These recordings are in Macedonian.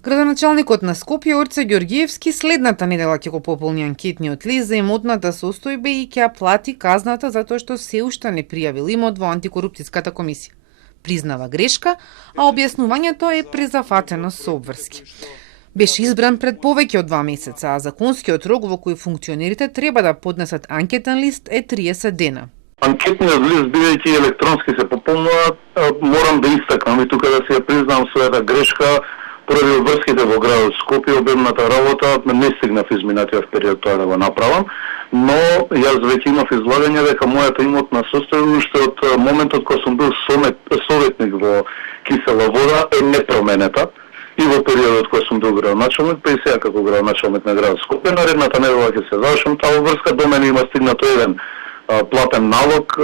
Градоначалникот на Скопје Орце Ѓорѓиевски следната недела ќе го пополни анкетниот лист за имотната состојба и ќе ја плати казната затоа што се уште не пријавил имот во антикорупцијската комисија. Признава грешка, а објаснувањето е презафатено со обврски. Беше избран пред повеќе од 2 месеца, а законскиот рок во кој функционерите треба да поднесат анкетен лист е 30 дена. Анкетниот лист, бидејќи електронски се пополнува, морам да истакнам и тука да се ја признам својата грешка. Поради обврските во градот Скопје, обемната работа не стигнав изминатиот период тоа да го направам, но јас веќе имав излагање дека мојата имотна состојба уште од моментот кога сум бил советник во Кисела вода е непроменета и во периодот кога сум бил градоначалник, па и сега како градоначалник на градот Скопје. Наредната недела ќе се завршам таа обврска, до мене има стигнато еден платен налог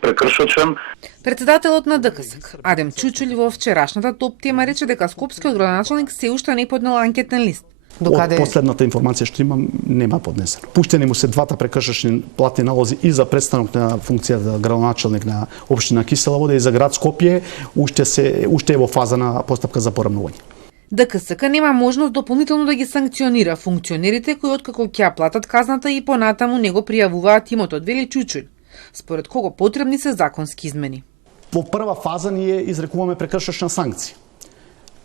прекршочен. Председателот на ДКСК Адем Чучул во вчерашната топ тема рече дека скопскиот градоначалник се уште не поднел анкетен лист. Од последната информација што имам, нема поднесено. Пуштени му се двата прекршочни платни налози и за престанок на функцијата градоначалник на општина Кисела вода и за град Скопје, уште е во фаза на постапка за поравнување. ДКСК нема можност дополнително да ги санкционира функционерите кои откако ќе платат казната и понатаму не го пријавуваат имотот, вели Чучул, според кого потребни се законски измени. Во прва фаза ние изрекуваме прекршочна санкција,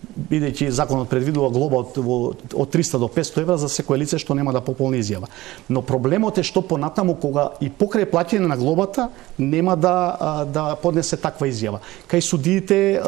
бидејќи законот предвидува глоба од 300 до 500 евра за секој лице што нема да пополни изјава. Но проблемот е што понатаму кога и покрај плаќање на глобата нема да поднесе таква изјава. Кај судиите,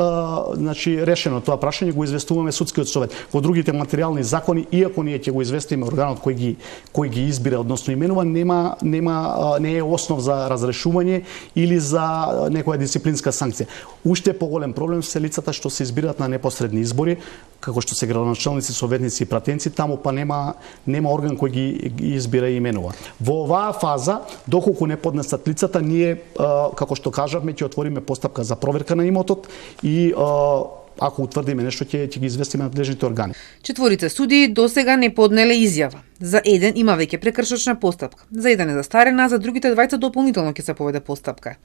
значи решено тоа прашање го известуваме судскиот совет. Во другите материјални закони, иако ние ќе го известиме органот кој ги избира, односно именува, не е основ за разрешување или за некоја дисциплинска санкција. Уште поголем проблем се лицата што се избираат на непосредни избори, како што се градоначалници, советници и пратенци, таму па нема орган кој ги избира и именува. Во оваа фаза, доколку не поднесат лицата, ние, како што кажавме, ќе отвориме постапка за проверка на имотот и ако утврдиме нешто, ќе ги известиме надлежните органи. Четворица судии досега не поднеле изјава. За еден има веќе прекршочна постапка. За еден е застарена, а за другите двајца дополнително ќе се поведе постапка.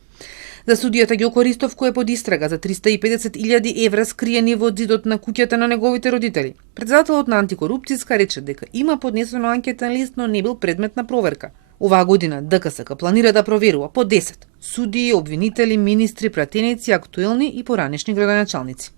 За судијата Ѓоко Ристов, кој е под истрага за 350.000 евра скриени во зидот на куќата на неговите родители. Председателот на антикорупцијска рече дека има поднесено анкетен лист, но не бил предмет на проверка. Оваа година ДКСК планира да проверува по 10 судии, обвинители, министри, пратеници, актуелни и поранешни градоначалници.